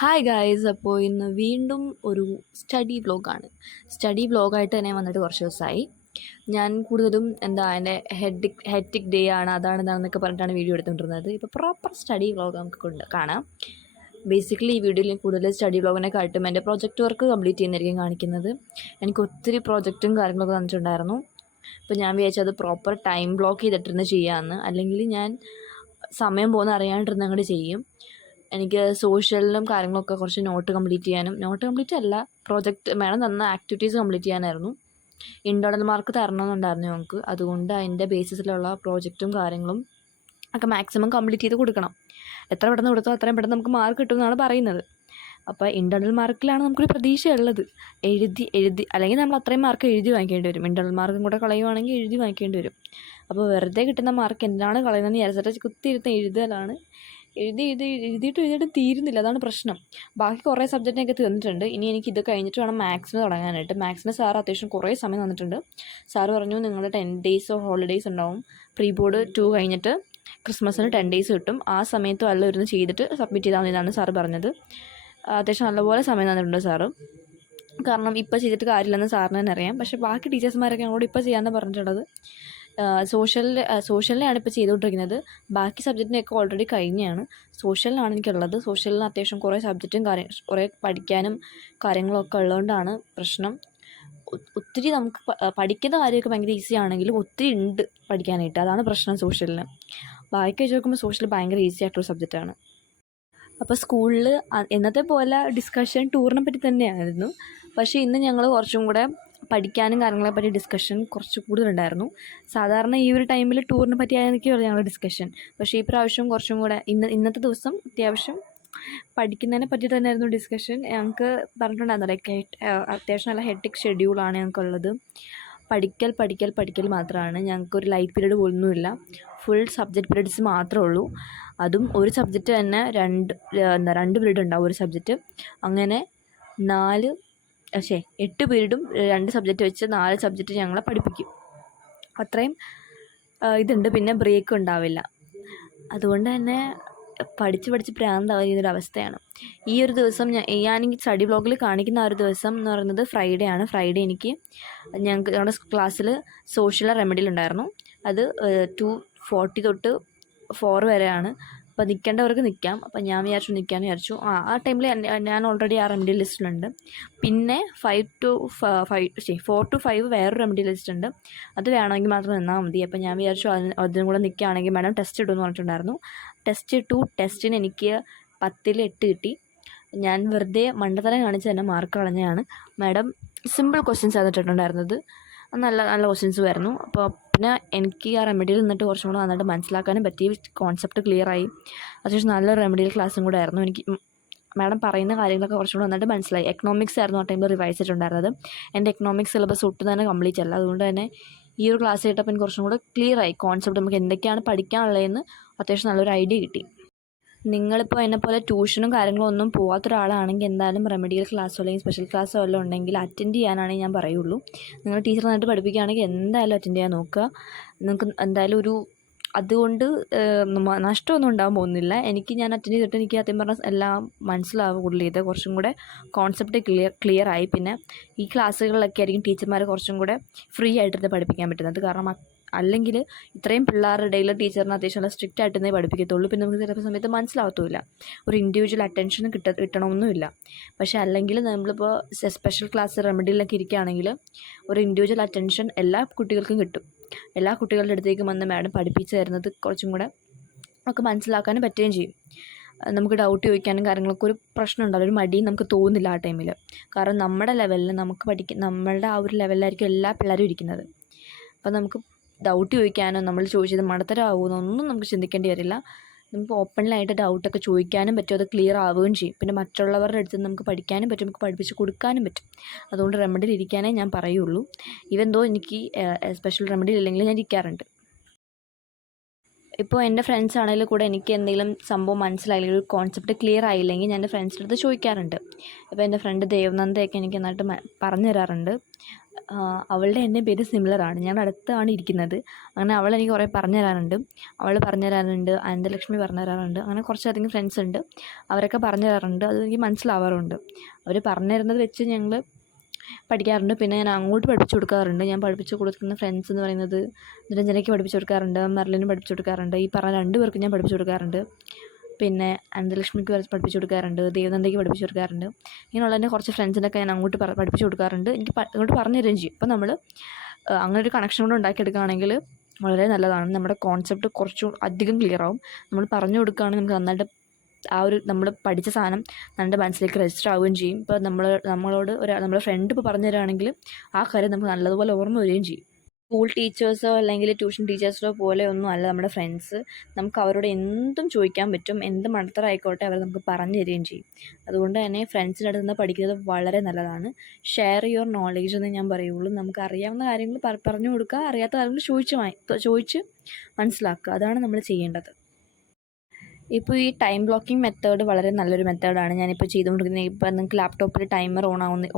Hi guys, അപ്പോൾ ഇന്ന് വീണ്ടും ഒരു സ്റ്റഡി വ്ലോഗാണ്. സ്റ്റഡി വ്ലോഗായിട്ട് തന്നെ വന്നിട്ട് കുറച്ച് ദിവസമായി. ഞാൻ കൂടുതലും എൻ്റെ ഹെക്റ്റിക് ഡേ ആണ്, അതാണ് ഇതാണെന്നൊക്കെ പറഞ്ഞിട്ടാണ് വീഡിയോ എടുത്തുകൊണ്ടിരുന്നത്. ഇപ്പോൾ പ്രോപ്പർ സ്റ്റഡി വ്ലോഗ് നമുക്ക് കാണാം. ബേസിക്കലി ഈ വീഡിയോയിൽ കൂടുതൽ സ്റ്റഡി വ്ലോഗിനെക്കാട്ടും എൻ്റെ പ്രോജക്റ്റ് വർക്ക് കംപ്ലീറ്റ് ചെയ്യുന്നതായിരിക്കും കാണിക്കുന്നത്. എനിക്ക് ഒത്തിരി പ്രോജക്റ്റും കാര്യങ്ങളൊക്കെ തന്നിട്ടുണ്ടായിരുന്നു. അപ്പോൾ ഞാൻ വിചാരിച്ചത് പ്രോപ്പർ ടൈം ബ്ലോക്ക് ചെയ്തിട്ടിരുന്ന് ചെയ്യാമെന്ന്, അല്ലെങ്കിൽ ഞാൻ സമയം പോകുന്ന അറിയാണ്ടിരുന്ന് അങ്ങോട്ട് ചെയ്യും. എനിക്ക് സോഷ്യലിലും കാര്യങ്ങളൊക്കെ കുറച്ച് നോട്ട് കംപ്ലീറ്റ് അല്ല, പ്രോജക്റ്റ് മേഡം തന്ന ആക്ടിവിറ്റീസ് കംപ്ലീറ്റ് ചെയ്യാനായിരുന്നു. ഇൻറ്റേർണൽ മാർക്ക് തരണമെന്നുണ്ടായിരുന്നു ഞങ്ങൾക്ക്. അതുകൊണ്ട് അതിൻ്റെ ബേസിസിലുള്ള പ്രോജക്റ്റും കാര്യങ്ങളും ഒക്കെ മാക്സിമം കംപ്ലീറ്റ് ചെയ്ത് കൊടുക്കണം. എത്ര പെട്ടെന്ന് കൊടുത്തോ അത്രയും പെട്ടെന്ന് നമുക്ക് മാർക്ക് കിട്ടുമെന്നാണ് പറയുന്നത്. അപ്പോൾ ഇൻറ്റേർണൽ മാർക്കിലാണ് നമുക്കൊരു പ്രതീക്ഷയുള്ളത്. എഴുതി അല്ലെങ്കിൽ നമ്മൾ അത്രയും മാർക്ക് എഴുതി വാങ്ങിക്കേണ്ടി വരും. ഇൻറ്റേർണൽ മാർക്കും കൂടെ കളയുവാണെങ്കിൽ എഴുതി വാങ്ങിക്കേണ്ടി വരും. അപ്പോൾ വെറുതെ കിട്ടുന്ന മാർക്ക് എന്താണ് കളയുന്നതെന്ന് വിചാരിച്ചിട്ട് കുത്തിയിരുന്ന് എഴുതലാണ്. എഴുതിയിട്ട് തീരുന്നില്ല, അതാണ് പ്രശ്നം. ബാക്കി കുറേ സബ്ജക്റ്റിനൊക്കെ തീർന്നിട്ടുണ്ട്. ഇനി എനിക്ക് ഇത് കഴിഞ്ഞിട്ട് വേണം മാത്സിന് തുടങ്ങാനായിട്ട്. മാത്സിന് സാർ അത്യാവശ്യം കുറേ സമയം തന്നിട്ടുണ്ട്. സാറ് പറഞ്ഞു, നിങ്ങളുടെ 10 ഡേയ്സ് ഹോളിഡേയ്സ് ഉണ്ടാവും. പ്രീ ബോർഡ് 2 കഴിഞ്ഞിട്ട് ക്രിസ്മസിന് 10 ഡേയ്സ് കിട്ടും. ആ സമയത്ത് വല്ലതും ഇരുന്ന് ചെയ്തിട്ട് സബ്മിറ്റ് ചെയ്താൽ മതിയെന്നാണ് സാറ് പറഞ്ഞത്. അത്യാവശ്യം നല്ലപോലെ സമയം തന്നിട്ടുണ്ട് സാറ്. കാരണം ഇപ്പോൾ ചെയ്തിട്ട് കാര്യമില്ലെന്ന് സാറിന് തന്നെ അറിയാം. പക്ഷേ ബാക്കി ടീച്ചേഴ്സ്മാരൊക്കെ ഞങ്ങളോട് ഇപ്പോൾ ചെയ്യാമെന്ന് പറഞ്ഞിട്ടുള്ളത്. സോഷ്യലിനാണ് ഇപ്പോൾ ചെയ്തുകൊണ്ടിരിക്കുന്നത്. ബാക്കി സബ്ജക്റ്റിനൊക്കെ ഓൾറെഡി കഴിഞ്ഞാണ്. സോഷ്യലിനാണ് എനിക്കുള്ളത്. സോഷ്യലിന് അത്യാവശ്യം കുറേ സബ്ജക്റ്റും കുറേ പഠിക്കാനും കാര്യങ്ങളൊക്കെ ഉള്ളതുകൊണ്ടാണ് പ്രശ്നം. ഒത്തിരി നമുക്ക് പഠിക്കുന്ന കാര്യമൊക്കെ ഭയങ്കര ഈസി ആണെങ്കിലും ഒത്തിരി ഉണ്ട് പഠിക്കാനായിട്ട്, അതാണ് പ്രശ്നം സോഷ്യലിന്. ബാക്കി വെച്ച് നോക്കുമ്പോൾ സോഷ്യൽ ഭയങ്കര ഈസി ആയിട്ടുള്ള സബ്ജക്റ്റാണ്. അപ്പോൾ സ്കൂളിൽ എന്നത്തെ പോലെ ഡിസ്കഷൻ ടൂറിനെ പറ്റി തന്നെയായിരുന്നു. പക്ഷേ ഇന്ന് ഞങ്ങൾ കുറച്ചും കൂടെ പഠിക്കാനും കാര്യങ്ങളെ പറ്റി ഡിസ്കഷൻ കുറച്ച് കൂടുതലുണ്ടായിരുന്നു. സാധാരണ ഈ ഒരു ടൈമിൽ ടൂറിനെ പറ്റിയായിരിക്കും ഞങ്ങളുടെ ഡിസ്കഷൻ. പക്ഷേ ഈ പ്രാവശ്യം കുറച്ചും കൂടെ ഇന്നത്തെ ദിവസം അത്യാവശ്യം പഠിക്കുന്നതിനെ പറ്റി തന്നെയായിരുന്നു ഡിസ്കഷൻ. ഞങ്ങൾക്ക് പറഞ്ഞിട്ടുണ്ടായിരുന്നു, ലൈക്ക് അത്യാവശ്യം നല്ല ഹെക്റ്റിക് ഷെഡ്യൂളാണ് ഞങ്ങൾക്കുള്ളത്. പഠിക്കൽ മാത്രമാണ്. ഞങ്ങൾക്കൊരു ലൈറ്റ് പീരീഡ് പോലൊന്നുമില്ല. ഫുൾ സബ്ജക്റ്റ് പീരീഡ്സ് മാത്രമേ ഉള്ളൂ. അതും ഒരു സബ്ജക്റ്റ് തന്നെ 2 പീരീഡ് ഉണ്ടാവും ഒരു സബ്ജക്റ്റ്. അങ്ങനെ 8 പീരീഡും 2 സബ്ജക്റ്റ് വെച്ച് 4 സബ്ജക്റ്റ് ഞങ്ങളെ പഠിപ്പിക്കും. അത്രയും ഇതുണ്ട്. പിന്നെ ബ്രേക്ക് ഉണ്ടാവില്ല. അതുകൊണ്ട് തന്നെ പഠിച്ച് പ്രാന്താവുന്നൊരവസ്ഥയാണ്. ഈ ഒരു ദിവസം ഞാനെനിക്ക് സ്റ്റഡി ബ്ലോഗിൽ കാണിക്കുന്ന ആ ഒരു ദിവസം എന്ന് പറയുന്നത് ഫ്രൈഡേ ആണ്. ഫ്രൈഡേ ഞങ്ങളുടെ ക്ലാസ്സിൽ സോഷ്യൽ റെമഡിയിൽ ഉണ്ടായിരുന്നു. അത് 2:40 തൊട്ട് 4 വരെയാണ്. അപ്പോൾ നിൽക്കേണ്ടവർക്ക് നിൽക്കാം. അപ്പോൾ ഞാൻ നിൽക്കാമെന്ന് വിചാരിച്ചു. ആ ടൈമിൽ ഞാൻ ഓൾറെഡി ആ റെമഡി ലിസ്റ്റിലുണ്ട്. പിന്നെ 4 to 5 വേറൊരു റെമഡി ലിസ്റ്റ് ഉണ്ട്. അത് വേണമെങ്കിൽ മാത്രം നിന്നാൽ മതി. അപ്പോൾ ഞാൻ വിചാരിച്ചു അതിനും കൂടെ നിൽക്കുകയാണെങ്കിൽ മാഡം ടെസ്റ്റ് ഇടുമെന്ന് പറഞ്ഞിട്ടുണ്ടായിരുന്നു. ടെസ്റ്റ് ഇട്ടു. ടെസ്റ്റിന് എനിക്ക് 10ൽ 8 കിട്ടി. ഞാൻ വെറുതെ മണ്ടത്തരം കാണിച്ച് തന്നെ മാർക്ക് കളഞ്ഞതാണ്. മാഡം സിമ്പിൾ ക്വസ്റ്റ്യൻസ് ആണ് ഇട്ടിട്ടുണ്ടായിരുന്നത്. നല്ല നല്ല ക്വസ്റ്റ്യൻസ് ആയിരുന്നു. അപ്പോൾ പിന്നെ എനിക്ക് ആ റെമഡിയിൽ നിന്നിട്ട് കുറച്ചും കൂടെ നന്നായിട്ട് മനസ്സിലാക്കാനും പറ്റി. കോൺസെപ്റ്റ് ക്ലിയറായി. അത്യാവശ്യം നല്ലൊരു റെമഡിയൽ ക്ലാസ്സും കൂടെ ആയിരുന്നു. എനിക്ക് മാഡം പറയുന്ന കാര്യങ്ങളൊക്കെ കുറച്ചും കൂടെ നന്നായിട്ട് മനസ്സിലായി. എക്കണോമിക്സ് ആയിരുന്നു ആ ടൈമിൽ റിവൈസ് ചെയ്തിട്ടുണ്ടായിരുന്നത്. എൻ്റെ എക്കണോമിക്സ് സിലബസ് ഒട്ടും തന്നെ കംപ്ലീറ്റ് അല്ല. അതുകൊണ്ട് തന്നെ ഈ ഒരു ക്ലാസ് കേട്ടപ്പോൾ എനിക്ക് കുറച്ചും കൂടെ ക്ലിയറായി. കോൺസെപ്റ്റ് നമുക്ക് എന്തൊക്കെയാണ് പഠിക്കാനുള്ളതെന്ന് അത്യാവശ്യം നല്ലൊരു ഐഡിയ കിട്ടി. നിങ്ങളിപ്പോൾ എന്നെപ്പോലെ ട്യൂഷനും കാര്യങ്ങളും ഒന്നും പോകാത്ത ഒരാളാണെങ്കിൽ എന്തായാലും റെമഡിയൽ ക്ലാസ്സോ അല്ലെങ്കിൽ സ്പെഷ്യൽ ക്ലാസ്സോ വല്ലതും ഉണ്ടെങ്കിൽ അറ്റൻഡ് ചെയ്യാനാണ് ഞാൻ പറയുള്ളൂ. നിങ്ങൾ ടീച്ചർ നന്നായിട്ട് പഠിപ്പിക്കുകയാണെങ്കിൽ എന്തായാലും അറ്റൻഡ് ചെയ്യാൻ നോക്കുക. നിങ്ങൾക്ക് എന്തായാലും അതുകൊണ്ട് നഷ്ടമൊന്നും ഉണ്ടാകാൻ പോകുന്നില്ല. ഞാൻ അറ്റൻഡ് ചെയ്തിട്ട് എനിക്ക് സത്യം പറഞ്ഞാൽ എല്ലാം മനസ്സിലാവുക കൂടുതൽ ചെയ്ത് കുറച്ചും കൂടെ കോൺസെപ്റ്റ് ക്ലിയർ ആയി. പിന്നെ ഈ ക്ലാസ്സുകളിലൊക്കെ ആയിരിക്കും ടീച്ചർമാർ കുറച്ചും കൂടെ ഫ്രീ ആയിട്ടിരുന്ന് പഠിപ്പിക്കാൻ പറ്റുന്നത്. കാരണം അല്ലെങ്കിൽ ഇത്രയും പിള്ളേരുടെ ഇടയിൽ ടീച്ചറിന് അത്യാവശ്യം നല്ല സ്ട്രിക്റ്റ് ആയിട്ടേ പഠിപ്പിക്കത്തുള്ളൂ. പിന്നെ നമുക്ക് ചിലപ്പോൾ സമയത്ത് മനസ്സിലാവത്തുമില്ല. ഒരു ഇൻഡിവിജ്വൽ അറ്റൻഷൻ കിട്ടണമെന്നുമില്ല. പക്ഷേ അല്ലെങ്കിൽ നമ്മളിപ്പോൾ സ്പെഷ്യൽ ക്ലാസ് റെമഡിയിലൊക്കെ ഇരിക്കുകയാണെങ്കിൽ ഒരു ഇൻഡിവിജ്വൽ അറ്റൻഷൻ എല്ലാ കുട്ടികൾക്കും കിട്ടും. എല്ലാ കുട്ടികളുടെ അടുത്തേക്കും വന്ന് മാഡം പഠിപ്പിച്ച് തരുന്നത് കുറച്ചും കൂടെ നമുക്ക് മനസ്സിലാക്കാനും പറ്റുകയും ചെയ്യും. നമുക്ക് ഡൗട്ട് ചോദിക്കാനും കാര്യങ്ങളൊക്കെ ഒരു പ്രശ്നം ഉണ്ടാവില്ല, ഒരു മടിയും നമുക്ക് തോന്നില്ല ആ ടൈമിൽ. കാരണം നമ്മുടെ ലെവലിൽ നമ്മളുടെ ആ ഒരു ലെവലിലായിരിക്കും എല്ലാ പിള്ളേരും ഇരിക്കുന്നത്. അപ്പോൾ നമുക്ക് ഡൗട്ട് ചോദിക്കാനോ നമ്മൾ ചോദിച്ചത് മണ്ടത്തരമാകുമോ ഒന്നും നമുക്ക് ചിന്തിക്കേണ്ടി വരില്ല. നമുക്ക് ഓപ്പണിലായിട്ട് ഡൗട്ടൊക്കെ ചോദിക്കാനും പറ്റും. അത് ക്ലിയർ ആവുകയും ചെയ്യും. പിന്നെ മറ്റുള്ളവരുടെ അടുത്ത് നമുക്ക് പഠിക്കാനും പറ്റും, നമുക്ക് പഠിപ്പിച്ച് കൊടുക്കാനും പറ്റും. അതുകൊണ്ട് റെമഡിയിൽ ഇരിക്കാനേ ഞാൻ പറയുള്ളൂ. ഇവൻ എനിക്ക് സ്പെഷ്യൽ റെമഡിയിൽ ഇല്ലെങ്കിൽ ഞാൻ ഇരിക്കാറുണ്ട്. ഇപ്പോൾ എൻ്റെ ഫ്രണ്ട്സ് ആണെങ്കിൽ കൂടെ എനിക്ക് എന്തെങ്കിലും സംഭവം മനസ്സിലായില്ലെങ്കിൽ ഒരു കോൺസെപ്റ്റ് ക്ലിയർ ആയില്ലെങ്കിൽ ഞാൻ എൻ്റെ ഫ്രണ്ട്സിൻ്റെ അടുത്ത് ചോദിക്കാറുണ്ട്. ഇപ്പോൾ എൻ്റെ ഫ്രണ്ട് ദേവനന്ദയൊക്കെ എനിക്ക് നന്നായിട്ട് പറഞ്ഞു തരാറുണ്ട്. അവളുടെ എൻ്റെ പേര് സിമിലറാണ്. ഞാൻ അടുത്താണ് ഇരിക്കുന്നത്. അങ്ങനെ അവളെനിക്ക് കുറേ പറഞ്ഞു തരാറുണ്ട്. അവൾ പറഞ്ഞു തരാറുണ്ട്, അനന്തലക്ഷ്മി പറഞ്ഞു തരാറുണ്ട്. അങ്ങനെ കുറച്ചധികം ഫ്രണ്ട്സ് ഉണ്ട്. അവരൊക്കെ പറഞ്ഞു തരാറുണ്ട്. അതെനിക്ക് മനസ്സിലാവാറുണ്ട്. അവർ പറഞ്ഞു തരുന്നത് വെച്ച് ഞങ്ങൾ പഠിക്കാറുണ്ട്. പിന്നെ ഞാൻ അങ്ങോട്ട് പഠിപ്പിച്ചു കൊടുക്കാറുണ്ട്. ഞാൻ പഠിപ്പിച്ചു കൊടുക്കുന്ന ഫ്രണ്ട്സ് എന്ന് പറയുന്നത് നിരഞ്ജനയ്ക്ക് പഠിപ്പിച്ചു കൊടുക്കാറുണ്ട്, മെർലിനും പഠിപ്പിച്ചു കൊടുക്കാറുണ്ട്, ഈ പറഞ്ഞ 2 പേർക്കും ഞാൻ പഠിപ്പിച്ചു കൊടുക്കാറുണ്ട്. പിന്നെ അനന്തലക്ഷ്മിക്ക് പഠിപ്പിച്ചു കൊടുക്കാറുണ്ട്, ദേവനന്ദയ്ക്ക് പഠിപ്പിച്ചു കൊടുക്കാറുണ്ട്. ഇങ്ങനെയുള്ള എൻ്റെ കുറച്ച് ഫ്രണ്ട്സിനൊക്കെ ഞാൻ അങ്ങോട്ട് പഠിപ്പിച്ചു കൊടുക്കാറുണ്ട്. എനിക്ക് അങ്ങോട്ട് പറഞ്ഞു തരുകയും ചെയ്യും. അപ്പോൾ നമ്മൾ അങ്ങനെ ഒരു കണക്ഷൻ കൂടെ ഉണ്ടാക്കിയെടുക്കുകയാണെങ്കിൽ വളരെ നല്ലതാണ്. നമ്മുടെ കോൺസെപ്റ്റ് കുറച്ചും അധികം ക്ലിയറാവും. നമ്മൾ പറഞ്ഞു കൊടുക്കുകയാണെങ്കിൽ നമുക്ക് നന്നായിട്ട് ആ ഒരു നമ്മൾ പഠിച്ച സാധനം നമ്മുടെ മനസ്സിലേക്ക് രജിസ്റ്റർ ആവുകയും ചെയ്യും. ഇപ്പോൾ നമ്മളോട് നമ്മുടെ ഫ്രണ്ട് ഇപ്പോൾ പറഞ്ഞു തരികയാണെങ്കിൽ ആ കാര്യം നമുക്ക് നല്ലതുപോലെ ഓർമ്മ വരികയും ചെയ്യും. സ്കൂൾ ടീച്ചേഴ്സോ അല്ലെങ്കിൽ ട്യൂഷൻ ടീച്ചേഴ്സോ പോലെ ഒന്നും അല്ല നമ്മുടെ ഫ്രണ്ട്സ്. നമുക്ക് അവരോട് എന്തും ചോദിക്കാൻ പറ്റും. എന്ത് മണ്ടത്തരമായിക്കോട്ടെ അവർ നമുക്ക് പറഞ്ഞു തരികയും ചെയ്യും. അതുകൊണ്ട് തന്നെ ഫ്രണ്ട്സിൻ്റെ അടുത്ത് നിന്ന് പഠിക്കുന്നത് വളരെ നല്ലതാണ്. ഷെയർ യുവർ നോളേജ് എന്ന് ഞാൻ പറയുള്ളൂ. നമുക്ക് അറിയാവുന്ന കാര്യങ്ങൾ പറഞ്ഞു കൊടുക്കുക, അറിയാത്ത കാര്യങ്ങൾ ചോദിച്ച് മനസ്സിലാക്കുക. അതാണ് നമ്മൾ ചെയ്യേണ്ടത്. ഇപ്പോൾ ഈ ടൈം ബ്ലോക്കിംഗ് മെത്തേഡ് വളരെ നല്ലൊരു മെത്തേഡാണ് ഞാനിപ്പോൾ ചെയ്തുകൊണ്ടിരിക്കുന്നത്. ഇപ്പോൾ നിങ്ങൾക്ക് ലാപ്ടോപ്പിൽ ടൈമർ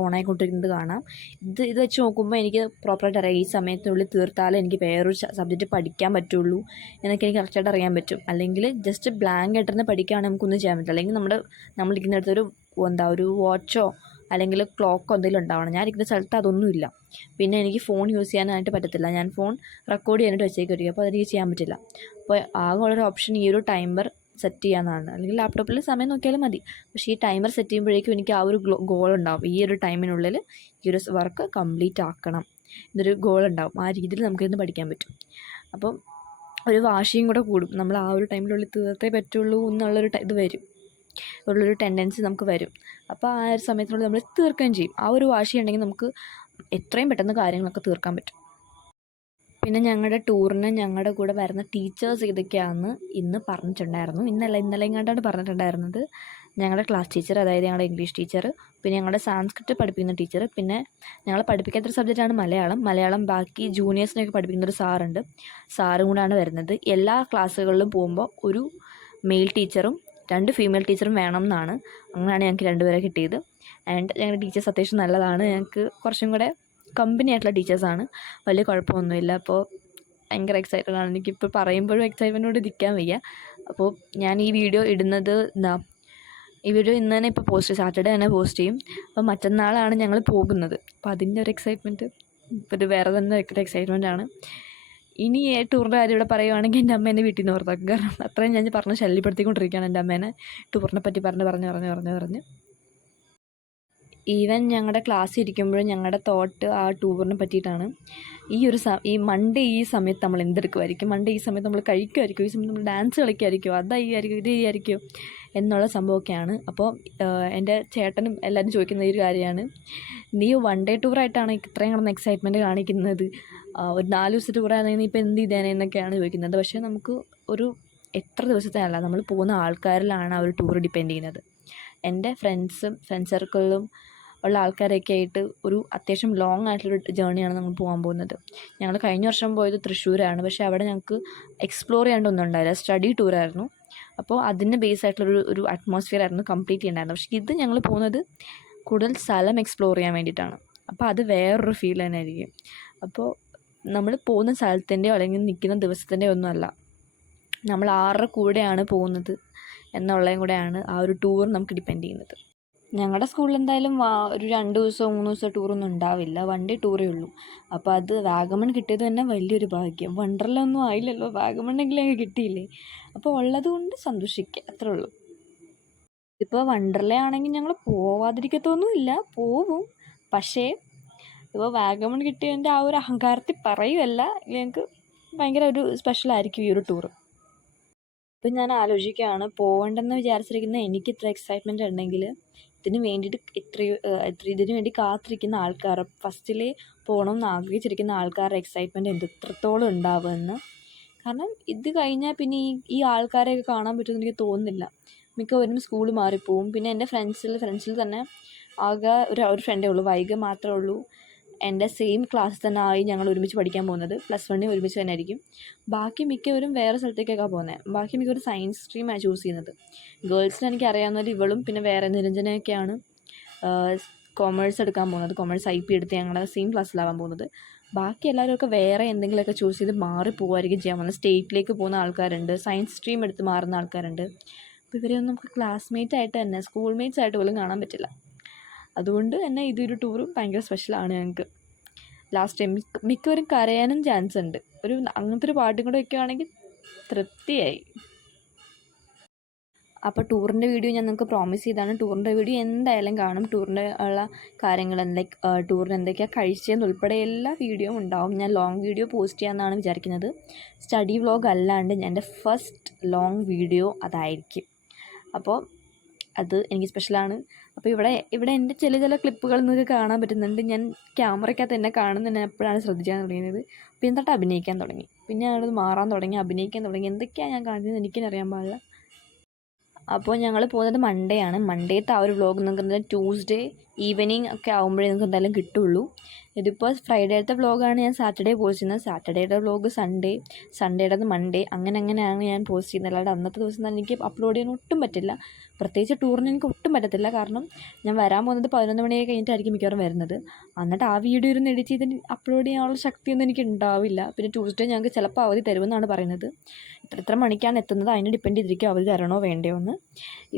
ഓണായിക്കൊണ്ടിരിക്കുന്നത് കാണാം. ഇത് വെച്ച് നോക്കുമ്പോൾ എനിക്ക് പ്രോപ്പറായിട്ട് അറിയാം ഈ സമയത്തിനുള്ളിൽ തീർത്താലേ എനിക്ക് വേറൊരു സബ്ജക്റ്റ് പഠിക്കാൻ പറ്റുള്ളൂ എന്നൊക്കെ എനിക്ക് കറക്റ്റായിട്ട് അറിയാൻ പറ്റും. അല്ലെങ്കിൽ ജസ്റ്റ് ബ്ലാങ്ക് ആയിട്ടിരുന്ന് പഠിക്കുകയാണെങ്കിൽ നമുക്കൊന്നും ചെയ്യാൻ പറ്റില്ല. അല്ലെങ്കിൽ നമ്മളിരിക്കുന്നിടത്തൊരു ഒരു വാച്ചോ അല്ലെങ്കിൽ ക്ലോക്കോ എന്തെങ്കിലും ഉണ്ടാവണം. ഞാനിരിക്കുന്ന സ്ഥലത്ത് അതൊന്നുമില്ല. പിന്നെ എനിക്ക് ഫോൺ യൂസ് ചെയ്യാനായിട്ട് പറ്റത്തില്ല. ഞാൻ ഫോൺ റെക്കോർഡ് ചെയ്യാനായിട്ട് വെച്ചേക്കൊരിക്കും. അപ്പോൾ അതെനിക്ക് ചെയ്യാൻ പറ്റില്ല. അപ്പോൾ ആകെ ഉള്ളൊരു ഓപ്ഷൻ ഈ ഒരു ടൈമർ സെറ്റ് ചെയ്യാമെന്നാണ്. അല്ലെങ്കിൽ ലാപ്ടോപ്പിൽ സമയം നോക്കിയാലും മതി. പക്ഷേ ഈ ടൈമർ സെറ്റ് ചെയ്യുമ്പോഴേക്കും എനിക്ക് ആ ഒരു ഗോൾ ഉണ്ടാവും. ഈ ഒരു ടൈമിനുള്ളിൽ ഈ ഒരു വർക്ക് കംപ്ലീറ്റ് ആക്കണം എന്നൊരു ഗോൾ ഉണ്ടാവും. ആ രീതിയിൽ നമുക്കിരുന്ന് പഠിക്കാൻ പറ്റും. അപ്പം ഒരു വാശിയും കൂടെ കൂടും. നമ്മൾ ആ ഒരു ടൈമിനുള്ളിൽ തീർത്തേ പറ്റുള്ളൂ എന്നുള്ളൊരു ഇത് വരും, ഉള്ളൊരു ടെൻഡൻസി നമുക്ക് വരും. അപ്പോൾ ആ ഒരു സമയത്തിനുള്ളിൽ നമ്മൾ തീർക്കുകയും ചെയ്യും. ആ ഒരു വാശി ഉണ്ടെങ്കിൽ നമുക്ക് എത്രയും പെട്ടെന്ന് കാര്യങ്ങളൊക്കെ തീർക്കാൻ പറ്റും. പിന്നെ ഞങ്ങളുടെ ടൂറിന് ഞങ്ങളുടെ കൂടെ വരുന്ന ടീച്ചേഴ്സ് ഏതൊക്കെയാണെന്ന് ഇന്ന് പറഞ്ഞിട്ടുണ്ടായിരുന്നു. ഇന്നലെ എങ്ങാണ്ടാണ് പറഞ്ഞിട്ടുണ്ടായിരുന്നത്. ഞങ്ങളുടെ ക്ലാസ് ടീച്ചർ, അതായത് ഞങ്ങളുടെ ഇംഗ്ലീഷ് ടീച്ചർ, പിന്നെ ഞങ്ങളുടെ സാൻസ്ക്രിറ്റ് പഠിപ്പിക്കുന്ന ടീച്ചർ, പിന്നെ ഞങ്ങളെ പഠിപ്പിക്കാത്തൊരു സബ്ജക്റ്റാണ് മലയാളം ബാക്കി ജൂനിയേഴ്സിനെയൊക്കെ പഠിപ്പിക്കുന്നൊരു സാറും കൂടാണ് വരുന്നത്. എല്ലാ ക്ലാസ്സുകളിലും പോകുമ്പോൾ ഒരു മെയിൽ ടീച്ചറും 2 ഫീമെയിൽ ടീച്ചറും വേണം എന്നാണ്. അങ്ങനെയാണ് ഞങ്ങൾക്ക് 2 പേരെ കിട്ടിയത്. ആൻഡ് ഞങ്ങളുടെ ടീച്ചേഴ്സ് അത്യാവശ്യം നല്ലതാണ്. ഞങ്ങൾക്ക് കുറച്ചും കൂടെ കമ്പനി ആയിട്ടുള്ള ടീച്ചേഴ്സാണ്. വലിയ കുഴപ്പമൊന്നുമില്ല. അപ്പോൾ ഭയങ്കര എക്സൈറ്റഡാണ്. എനിക്കിപ്പോൾ പറയുമ്പോഴും എക്സൈറ്റ്മെൻറ്റോട് ഇരിക്കാൻ വയ്യ. അപ്പോൾ ഞാൻ ഈ വീഡിയോ ഇടുന്നത് ഈ വീഡിയോ ഇന്ന് തന്നെ ഇപ്പോൾ സാറ്റർഡേ തന്നെ പോസ്റ്റ് ചെയ്യും. അപ്പോൾ മറ്റന്നാളാണ് ഞങ്ങൾ പോകുന്നത്. അപ്പോൾ അതിൻ്റെ ഒരു എക്സൈറ്റ്മെൻറ്റ് ഒരു വേറെ തന്നെ ഒരു എക്സൈറ്റ്മെൻറ്റാണ്. ഇനി ടൂറിൻ്റെ കാര്യം ഇവിടെ പറയുവാണെങ്കിൽ എൻ്റെ അമ്മ എന്നെ വീട്ടിൽ നിന്ന് പുറത്താക്കും. കാരണം അത്രയും ഞാൻ പറഞ്ഞ് ശല്യപ്പെടുത്തിക്കൊണ്ടിരിക്കുകയാണ് എൻ്റെ അമ്മേനെ ടൂറിനെ പറ്റി പറഞ്ഞ്. ഈവൻ ഞങ്ങളുടെ ക്ലാസ്സിൽ ഇരിക്കുമ്പോഴും ഞങ്ങളുടെ തോട്ട് ആ ടൂറിനെ പറ്റിയിട്ടാണ്. ഈ മൺഡേ ഈ സമയത്ത് നമ്മൾ എന്തെടുക്കുമായിരിക്കും, മൺഡേ ഈ സമയത്ത് നമ്മൾ കഴിക്കുമായിരിക്കും, ഈ സമയത്ത് നമ്മൾ ഡാൻസ് കളിക്കുമായിരിക്കും, അതായിരിക്കും ഇത് ചെയ്യായിരിക്കും എന്നുള്ള സംഭവമൊക്കെയാണ്. അപ്പോൾ എൻ്റെ ചേട്ടനും എല്ലാവരും ചോദിക്കുന്ന ഒരു കാര്യമാണ്, നീ 1 ഡേ ടൂറായിട്ടാണ് ഇത്രയും കിടന്ന് എക്സൈറ്റ്മെൻറ്റ് കാണിക്കുന്നത്, ഒരു 4 ദിവസത്തെ ടൂറാണെങ്കിൽ നീ ഇപ്പോൾ എന്ത് ചെയ്തേനെ എന്നൊക്കെയാണ് ചോദിക്കുന്നത്. പക്ഷേ നമുക്ക് ഒരു എത്ര ദിവസത്തേനല്ല, നമ്മൾ പോകുന്ന ആൾക്കാരിലാണ് ആ ഒരു ടൂർ ഡിപ്പെൻഡ് ചെയ്യുന്നത്. എൻ്റെ ഫ്രണ്ട് സർക്കിളിലും ഉള്ള ആൾക്കാരൊക്കെ ആയിട്ട് ഒരു അത്യാവശ്യം ലോങ് ആയിട്ടുള്ളൊരു ജേണിയാണ് നമ്മൾ പോകാൻ പോകുന്നത്. ഞങ്ങൾ കഴിഞ്ഞ വർഷം പോയത് തൃശ്ശൂരാണ്. പക്ഷേ അവിടെ ഞങ്ങൾക്ക് എക്സ്പ്ലോർ ചെയ്യേണ്ടതൊന്നും ഉണ്ടായില്ല. സ്റ്റഡി ടൂറായിരുന്നു. അപ്പോൾ അതിന് ബേസ് ആയിട്ടുള്ളൊരു അറ്റ്മോസ്ഫിയർ ആയിരുന്നു കംപ്ലീറ്റ് ചെയ്യേണ്ടായിരുന്നു. പക്ഷേ ഇത് ഞങ്ങൾ പോകുന്നത് കൂടുതൽ സ്ഥലം എക്സ്പ്ലോർ ചെയ്യാൻ വേണ്ടിയിട്ടാണ്. അപ്പോൾ അത് വേറൊരു ഫീൽ തന്നെ ആയിരിക്കും. അപ്പോൾ നമ്മൾ പോകുന്ന സ്ഥലത്തിൻ്റെയോ അല്ലെങ്കിൽ നിൽക്കുന്ന ദിവസത്തിൻ്റെയോ ഒന്നുമല്ല, നമ്മൾ ആരുടെ കൂടെയാണ് പോകുന്നത് എന്നുള്ളതും കൂടെയാണ് ആ ഒരു ടൂർ നമുക്ക് ഡിപ്പെൻഡ് ചെയ്യുന്നത്. ഞങ്ങളുടെ സ്കൂളിൽ എന്തായാലും ഒരു 2 ദിവസമോ 3 ദിവസമോ ടൂറൊന്നും ഉണ്ടാവില്ല. 1 ഡേ ടൂറേ ഉള്ളൂ. അപ്പോൾ അത് വാഗമൺ കിട്ടിയത് തന്നെ വലിയൊരു ഭാഗ്യം. വണ്ടർല ഒന്നും ആയില്ലല്ലോ, വാഗമണ്ണെങ്കിലും അങ്ങ് കിട്ടിയില്ലേ. അപ്പോൾ ഉള്ളത് കൊണ്ട് സന്തോഷിക്കുക, അത്രേ ഉള്ളൂ. ഇപ്പോൾ വണ്ടർല ആണെങ്കിൽ ഞങ്ങൾ പോവാതിരിക്കത്തൊന്നുമില്ല, പോവും. പക്ഷേ ഇപ്പോൾ വാഗമൺ കിട്ടിയതിൻ്റെ ആ ഒരു അഹങ്കാരത്തിൽ പറയുമല്ല, ഞങ്ങൾക്ക് ഭയങ്കര ഒരു സ്പെഷ്യലായിരിക്കും ഈ ഒരു ടൂറ്. ഇപ്പം ഞാൻ ആലോചിക്കുകയാണ്, പോകണ്ടെന്ന് വിചാരിച്ചിരിക്കുന്ന എനിക്ക് ഇത്ര എക്സൈറ്റ്മെൻറ്റ് ഉണ്ടെങ്കിൽ ഇതിന് വേണ്ടിയിട്ട് ഇതിനു വേണ്ടി കാത്തിരിക്കുന്ന ആൾക്കാർ, ഫസ്റ്റിലേ പോകണമെന്ന് ആഗ്രഹിച്ചിരിക്കുന്ന ആൾക്കാരുടെ എക്സൈറ്റ്മെൻറ്റ് എത്രത്തോളം ഉണ്ടാവുമെന്ന്. കാരണം ഇത് കഴിഞ്ഞാൽ പിന്നെ ഈ ആൾക്കാരെയൊക്കെ കാണാൻ പറ്റുമെന്ന് എനിക്ക് തോന്നുന്നില്ല. മിക്കവരും സ്കൂൾ മാറിപ്പോവും. പിന്നെ എൻ്റെ ഫ്രണ്ട്സിൽ തന്നെ ആകെ ഒരു ഫ്രണ്ടേ ഉള്ളൂ, വൈഗ മാത്രമേ ഉള്ളൂ എൻ്റെ സെയിം ക്ലാസ്സിൽ തന്നെ ആയി ഞങ്ങൾ ഒരുമിച്ച് പഠിക്കാൻ പോകുന്നത്. +1 ഒരുമിച്ച് തന്നെ ആയിരിക്കും. ബാക്കി മിക്കവരും വേറെ സ്ഥലത്തേക്കൊക്കെ പോകുന്നത്. ബാക്കി മിക്കവരും സയൻസ് സ്ട്രീമാണ് ചൂസ് ചെയ്യുന്നത്. ഗേൾസിന് എനിക്ക് അറിയാവുന്നത് ഇവളും പിന്നെ വേറെ നിരഞ്ജനയൊക്കെയാണ് കൊമേഴ്സ് എടുക്കാൻ പോകുന്നത്. കൊമേഴ്സ് IP എടുത്ത് ഞങ്ങളുടെ സെയിം ക്ലാസ്സിലാവാൻ പോകുന്നത്. ബാക്കി എല്ലാവരുമൊക്കെ വേറെ എന്തെങ്കിലുമൊക്കെ ചൂസ് ചെയ്ത് മാറിപ്പോവായിരിക്കും ചെയ്യാൻ പോകുന്നത്. സ്റ്റേറ്റിലേക്ക് പോകുന്ന ആൾക്കാരുണ്ട്, സയൻസ് സ്ട്രീം എടുത്ത് മാറുന്ന ആൾക്കാരുണ്ട്. അപ്പോൾ ഇവരെയൊന്നും നമുക്ക് ക്ലാസ്മേറ്റ് ആയിട്ട് തന്നെ, സ്കൂൾ മേറ്റ്സ് ആയിട്ട് പോലും കാണാൻ പറ്റില്ല. അതുകൊണ്ട് തന്നെ ഇതൊരു ടൂർ ഭയങ്കര സ്പെഷ്യലാണ് ഞങ്ങൾക്ക്. ലാസ്റ്റ് ടൈം മിക്കവരും കരയാനും ചാൻസ് ഉണ്ട്. അങ്ങനത്തെ ഒരു പാട്ടും കൂടെ വയ്ക്കുകയാണെങ്കിൽ തൃപ്തിയായി. അപ്പോൾ ടൂറിൻ്റെ വീഡിയോ ഞാൻ നിങ്ങൾക്ക് പ്രോമിസ് ചെയ്താണ്. ടൂറിൻ്റെ വീഡിയോ എന്തായാലും കാണും. ടൂറിൻ്റെ ഉള്ള കാര്യങ്ങൾ ടൂറിന് എന്തൊക്കെയാണ് കഴിച്ചതെന്ന് ഉൾപ്പെടെ എല്ലാ വീഡിയോയും ഉണ്ടാവും. ഞാൻ ലോങ് വീഡിയോ പോസ്റ്റ് ചെയ്യാമെന്നാണ് വിചാരിക്കുന്നത്. സ്റ്റഡി വ്ലോഗ് അല്ലാണ്ട് എൻ്റെ ഫസ്റ്റ് ലോങ് വീഡിയോ അതായിരിക്കും. അപ്പോൾ അത് എനിക്ക് സ്പെഷ്യലാണ്. അപ്പോൾ ഇവിടെ എൻ്റെ ചില ക്ലിപ്പുകൾ നിങ്ങൾക്ക് കാണാൻ പറ്റുന്നുണ്ട്. ഞാൻ ക്യാമറയ്ക്കകത്ത് എന്നെ കാണുന്നതിന് എപ്പോഴാണ് ശ്രദ്ധിക്കാൻ തുടങ്ങിയത്. പിന്നെ തൊട്ട് അഭിനയിക്കാൻ തുടങ്ങി. പിന്നെ ഞാനത് മാറാൻ തുടങ്ങി, അഭിനയിക്കാൻ തുടങ്ങി. എന്തൊക്കെയാണ് ഞാൻ കാണിക്കുന്നത് എനിക്കെന്നറിയാൻ പാടില്ല. അപ്പോൾ ഞങ്ങൾ പോകുന്നത് മൺഡേ ആണ്. മൺഡേത്തെ ആ ഒരു വ്ലോഗ് നിങ്ങൾക്ക് ട്യൂസ്ഡേ ഈവനിങ് ഒക്കെ ആകുമ്പോഴേ നിങ്ങൾക്ക് എന്തായാലും കിട്ടുള്ളൂ. ഇതിപ്പോൾ ഫ്രൈഡേത്തെ വ്ലോഗാണ് ഞാൻ സാറ്റർഡേ പോസ്റ്റ് ചെയ്യുന്നത്. സാറ്റർഡേയുടെ വ്ലോഗ് സൺഡേയുടെ മൺഡേ അങ്ങനെയാണ് ഞാൻ പോസ്റ്റ് ചെയ്യുന്നത്. അല്ലാണ്ട് അന്നത്തെ ദിവസം തന്നെ എനിക്ക് അപ്ലോഡ് ചെയ്യാൻ ഒട്ടും പറ്റില്ല. പ്രത്യേകിച്ച് ടൂറിന് എനിക്ക് ഒട്ടും പറ്റത്തില്ല. കാരണം ഞാൻ വരാൻ പോകുന്നത് 11 മണി കഴിഞ്ഞിട്ടായിരിക്കും മിക്കവാറും വരുന്നത്. എന്നിട്ട് ആ വീഡിയോ ഇരുന്ന് എഡിറ്റ് ചെയ്ത് അപ്ലോഡ് ചെയ്യാനുള്ള ശക്തിയൊന്നും എനിക്ക് ഉണ്ടാവില്ല. പിന്നെ ട്യൂസ്ഡേ ഞങ്ങൾക്ക് ചിലപ്പോൾ അവധി തരുമെന്നാണ് പറയുന്നത്. ഇത്ര മണിക്കാണ് എത്തുന്നത് അതിനെ ഡിപ്പെൻഡ് ചെയ്തിരിക്കും അവധി തരണോ വേണ്ടയോ എന്ന്.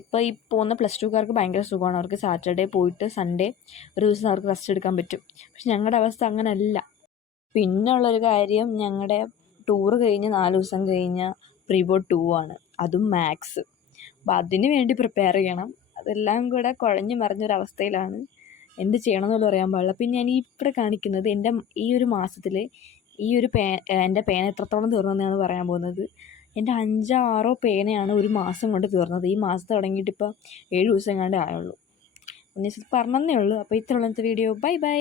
ഇപ്പോൾ ഈ പോകുന്ന +2കാർക്ക് ഭയങ്കര സുഖമാണ്. അവർക്ക് സാറ്റർഡേ പോയിട്ട് സൺഡേ ഒരു ദിവസം അവർക്ക് റെസ്റ്റ് എടുക്കാൻ പറ്റും. പക്ഷെ ഞങ്ങളുടെ അവസ്ഥ അങ്ങനെയല്ല. പിന്നെ ഉള്ളൊരു കാര്യം, ഞങ്ങളുടെ ടൂറ് കഴിഞ്ഞ് 4 ദിവസം കഴിഞ്ഞ് പ്രീബോർഡ് 2 ആണ്. അതും മാത്സ്. അപ്പോൾ അതിന് വേണ്ടി പ്രിപ്പയർ ചെയ്യണം. അതെല്ലാം കൂടെ കുഴഞ്ഞു മറിഞ്ഞൊരവസ്ഥയിലാണ്. എന്ത് ചെയ്യണമെന്നുള്ളത് അറിയാൻ പാടില്ല. പിന്നെ ഞാൻ ഇവിടെ കാണിക്കുന്നത് എൻ്റെ ഈ ഒരു മാസത്തിൽ എൻ്റെ പേന എത്രത്തോളം തീർന്നതെന്നാണ് പറയാൻ പോകുന്നത്. എൻ്റെ 5-6 പേനയാണ് ഒരു മാസം കൊണ്ട് തീർന്നത്. ഈ മാസം തുടങ്ങിയിട്ട് ഇപ്പോൾ 7 ദിവസം എങ്ങാണ്ടേ ആയുള്ളൂ. പറഞ്ഞതേ ഉള്ളൂ. അപ്പോൾ ഇത്രയുള്ള വീഡിയോ. ബൈ.